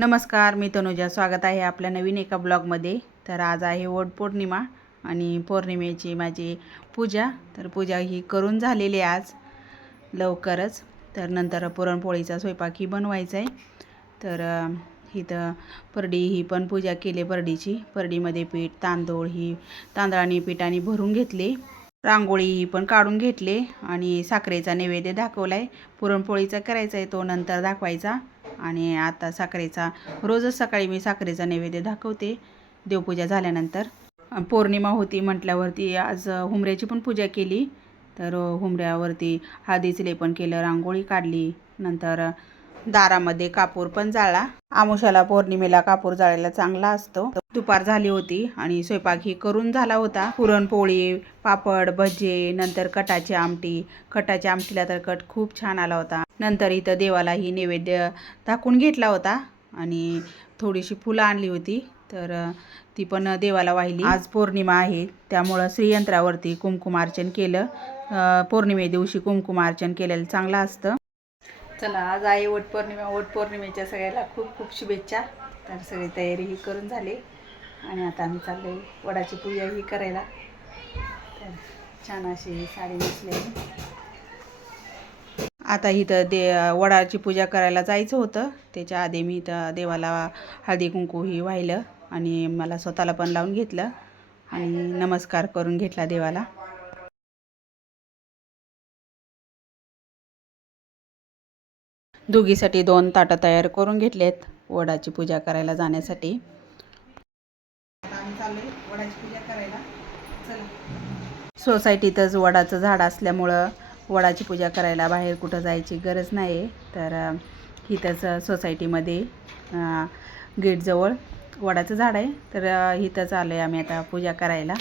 नमस्कार, मी तनुजा. स्वागत आहे आपल्या नवीन एका ब्लॉगमध्ये. तर आज आहे वटपौर्णिमा आणि पौर्णिमेची माझी पूजा. तर पूजा ही करून झालेली आहे आज लवकरच. तर नंतर पुरणपोळीचा स्वयंपाक ही बनवायचा आहे. तर इथं परडी ही पण पूजा केली. परडीमध्ये पीठ तांदूळ ही तांदळाने पिठाने भरून घेतले. रांगोळी ही पण काढून घेतले आणि साखरेचा नैवेद्य दाखवला आहे. पुरणपोळीचा करायचा आहे, तो नंतर दाखवायचा. आणि आता साखरेचा रोजच सकाळी मी साखरेचा नैवेद्य दाखवते देवपूजा झाल्यानंतर. पौर्णिमा होती म्हटल्यावरती आज हुमऱ्याची पण पूजा केली. तर हुमऱ्यावरती हळदीचं लेपन केलं, रांगोळी काढली. नंतर दारामध्ये कापूर पण जाळला. आमुषाला पौर्णिमेला कापूर जाळायला चांगला असतो. दुपार झाली होती आणि स्वयंपाक ही करून झाला होता. पुरणपोळी, पापड, भजे, नंतर कटाची आमटी. कटाच्या आमटीला तर कट खूप छान आला होता. नंतर इथं देवाला ही नैवेद्य दाखवून घेतला होता आणि थोडीशी फुलं आणली होती. तर ती पण देवाला वाहिली. आज पौर्णिमा आहे त्यामुळं श्रीयंत्रावरती कुंकुमार्चन केलं. पौर्णिमे दिवशी कुंकुमार्चन केलेलं चांगलं असतं. चला, आज आहे वटपौर्णिमा. वटपौर्णिमेच्या सगळ्याला खूप खूप शुभेच्छा. तर सगळी तयारी ही करून झाली आणि आता आम्ही चाललो वडाची पूजा ही करायला. तर छान अशी साडी नेसलेली. आता इथं वडाची पूजा करायला जायचं होतं. त्याच्या आधी मी इथं देवाला हळदी कुंकू ही वाहिलं आणि मला स्वतःला पण लावून घेतलं आणि नमस्कार करून घेतला देवाला. दोघीसाठी 2 ताटं तयार करून घेतलेत वडाची पूजा करायला जाण्यासाठी. आम्ही चाललोय वडाची पूजा करायला. चला. सोसायटीतच वडाचं झाड असल्यामुळं वडाची पूजा करायला बाहेर कुठं जायची गरज नाही. तर इथंच सोसायटीमध्ये गेटजवळ वडाचं झाड आहे. तर इथंच आलो आहे आम्ही आता पूजा करायला.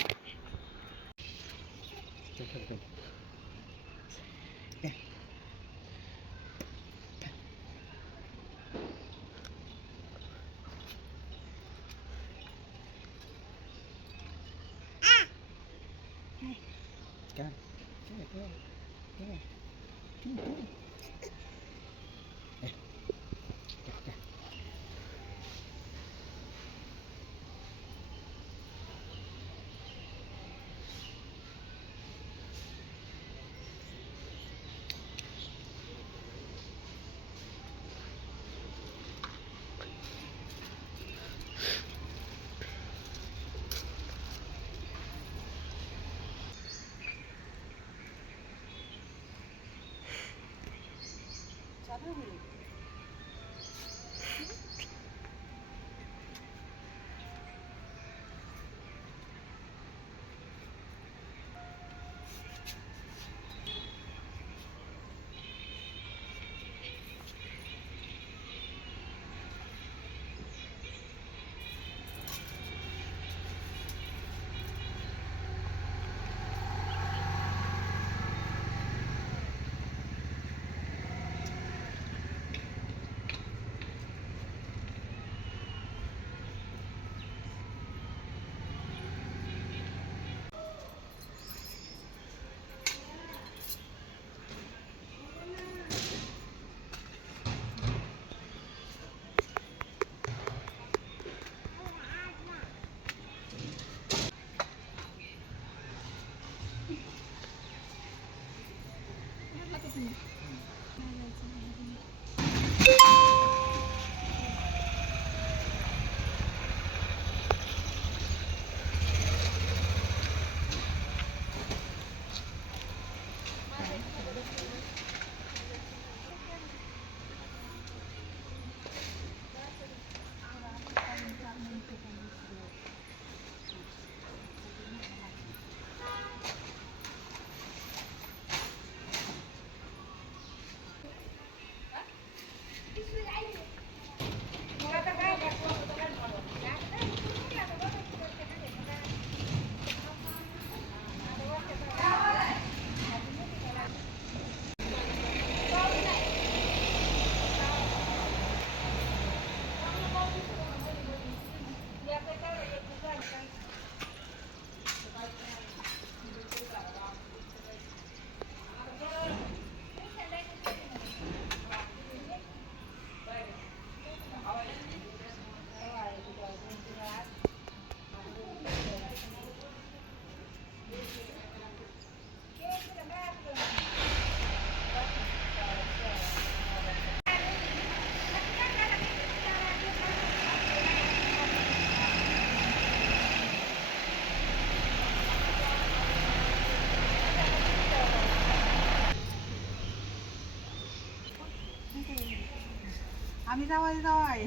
आम्ही जावा आहे.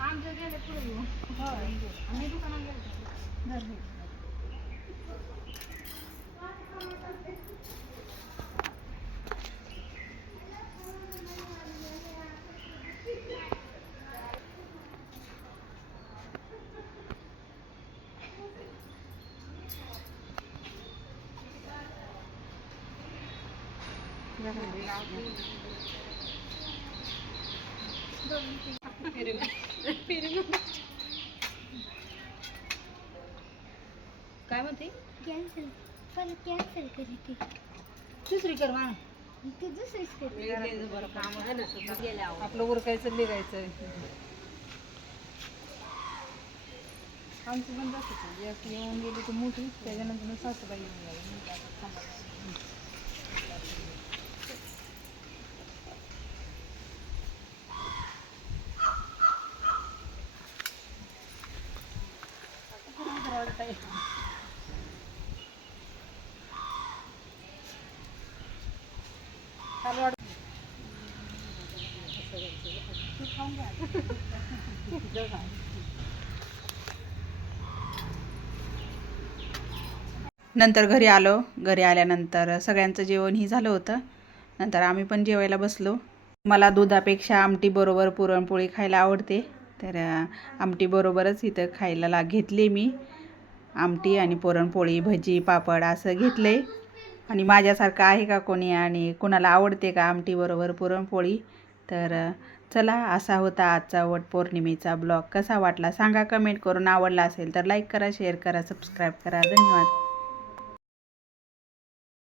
आमचं गेलं पुढे घेऊन. आम्ही दुकानात गेलो. काय म्हणते? कॅन्सल पण कॅन्सल करी ती दुसरी कर मा ती दुसरीच करी. आपलं उरकायचं निघायचं. आमची पण जास्त एक येऊन गेली तर मोठी त्याच्यानंतर सासूबाई येऊन गेली. नंतर घरी आलो. घरी आल्यानंतर सगळ्यांचं जेवणही झालं होतं. नंतर आम्ही पण जेवायला बसलो. मला दुधापेक्षा आमटी बरोबर पुरणपोळी खायला आवडते. तर आमटी बरोबरच इथं खायला घेतली मी. आमटी आणि पुरणपोळी, भजी, पापड असं घेतले. आणि माझ्यासारखं आहे का कोणी आणि कोणाला आवडते का आमटी बरोबर पुरणपोळी? तर चला, असा होता आजचा वटपौर्णिमेचा ब्लॉग. कसा वाटला सांगा कमेंट करून. आवडला असेल तर लाईक करा, शेअर करा, सबस्क्राईब करा. धन्यवाद.